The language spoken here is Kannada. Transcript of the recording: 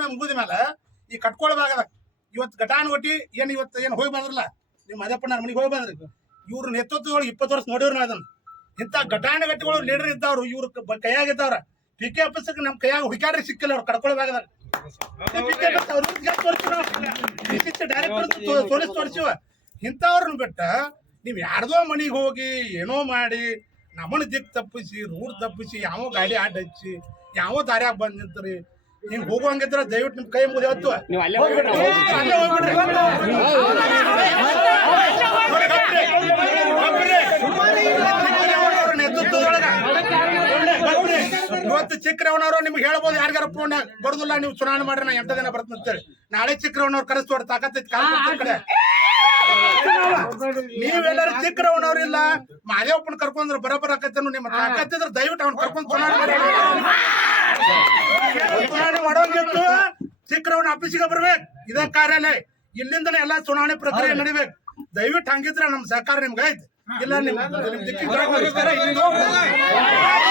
ಚುನಾವಣೆ ಮುಗಿದ ಮೇಲೆ ಈ ಕಟ್ಕೊಳ್ಬಾಗದ ಇವತ್ತು ಘಟಾನುಘಟಿ ಏನ್ ಇವತ್ತು ಏನ್ ಹೋಗಿ ಬಂದ್ರಲ್ಲ? ನಿಮ್ಮ ಮದಪ್ಪನ ಮನೆಗೆ ಹೋಗಿ ಬಂದ್ರಿ. ಇವ್ರ ನೇತೃತ್ವದೊಳಗೆ ಇಪ್ಪತ್ತು ವರ್ಷ ನೋಡಿವ್ರಿ ನಾ ಅದನ್ನ. ಇಂಥ ಘಟಾನುಘಟಿಗಳು ಲೀಡರ್ ಇದ್ದವ್ರು, ಇವ್ರ ಕೈಯಾಗಿದ್ದವ್ರ ಪಿ ಕೆ ಆಫೀಸರ್ಗೆ ನಮ್ಮ ಕೈಯಾಗ ಹುಡುಕಾಡ್ರಿ ಸಿಕ್ಕಿಲ್ಲ ಅವ್ರು ಡೈರೆಕ್ಟರ್ ತೋರಿಸ್ ತೋರಿಸಿವ ಇಂಥವ್ರನ್ನ ಬಿಟ್ಟ ನೀವ್ ಯಾರ್ದೋ ಮನಿಗೆ ಹೋಗಿ ಏನೋ ಮಾಡಿ ನಮ್ಮನ ದಿಕ್ ತಪ್ಪಿಸಿ, ರೂಟ್ ತಪ್ಪಿಸಿ, ಯಾವ ಗಾಡಿ ಆಡ್ ಹಚ್ಚಿ, ಯಾವ ದಾರ್ಯಾಗ ಬಂದ್ ನಿಂತ್ರಿ ಹಿಂಗ್ ಹೋಗುವಂಗಿದ್ರೆ ದಯವಿಟ್ಟು ನಿಮ್ ಕೈ ಮುಗಿದ ಹತ್ತು ನೀವು ಇವತ್ತು ಚಿಕ್ಕರವನವರು ನಿಮ್ಗೆ ಹೇಳ್ಬೋದು ಯಾರಿಗಾರ ಫೋನ್ ಬರುದಿಲ್ಲ ನೀವು ಚುನಾವಣೆ ಮಾಡ್ರಿ ನಾ ಎಂಟ ದಿನ ಬರ್ತಂತ ಅಂತೇಳಿ ನಾಳೆ ಚಿಕ್ಕರವನವ್ರು ಕರೆಸ್ತೋಡ್ ತಾಕತ್ತೈತಿ ಕಡೆ ನೀವೆಲ್ಲರೂ ಚಿಕ್ಕರವನವ್ರಿಲ್ಲ ಮಾದೇವಪ್ಪನ ಕರ್ಕೊಂಡ್ರೆ ಬರೋಬ್ಬರ ಆಕತ್ತೇನು ನಿಮ್ಮ ತಾಕತ್ತಿದ್ರೆ ದಯವಿಟ್ಟು ಅವ್ನ ಕರ್ಕೊಂಡ್ ಚುನಾವಣೆ ಮಾಡಿ ಚುನಾವಣೆ ಮಾಡೋಂಗಿತ್ತು ಚಿಕ್ಕರವನ ಆಫೀಸಿಗೆ ಬರ್ಬೇಕು. ಇದೇ ಕಾರ್ಯಾಲಯ. ಇಲ್ಲಿಂದನೇ ಎಲ್ಲಾ ಚುನಾವಣೆ ಪ್ರಕ್ರಿಯೆ ನಡಿಬೇಕು. ದಯವಿಟ್ಟು ಹಂಗಿದ್ರೆ ನಮ್ ಸಹಕಾರ ನಿಮ್ಗೆ ಐತಿ ಇಲ್ಲ ನಿಮ್ ನಿಮ್ ದಿಕ್ಕಿಗೆ ಬರೋಕ್ಕೋಸ್ಕರ ಇಲ್ಲಿಂದ ಹೋಗ್ಬೇಕು.